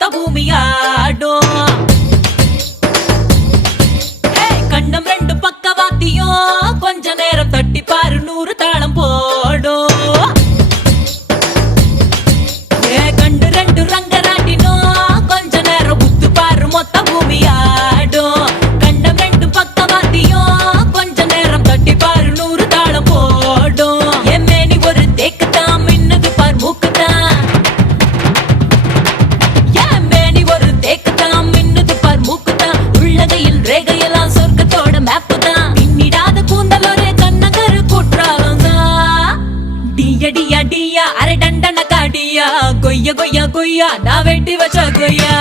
மொத்த பூமியாடும். கண்டம் ரெண்டு பக்கவாத்தியும் கொஞ்ச நேரம் தட்டி பாரு 100 தாளம் போடும். கண்டு ரெண்டு ரங்கராட்டினும் கொஞ்ச நேரம் உத்து பாரு மொத்த பூமியாடும். கண்டம் ரெண்டு பக்கவாத்தியும் கொஞ்ச நேரம் தட்டி பாரு 100 தாளம் போடும். எம்மேனி ஒரு தேக்குதான் மின்னுது பார் மூக்குதான். எம்மேனி ஒரு தேக்குதான் மின்னுது பார் மூக்குதான். உள்ளதையில் ரேகையெல்லாம் சொர்க்கத்தோட மேப்பு தான். பின்னிடாத கூந்தல் ஒரு கண்ணகரு குற்றாலம் தான். டியா டியா டியா அரை டண்டன காடியா. கொய்யா கொய்யா கொய்யா நான் வெட்டி வச்ச கொய்யா.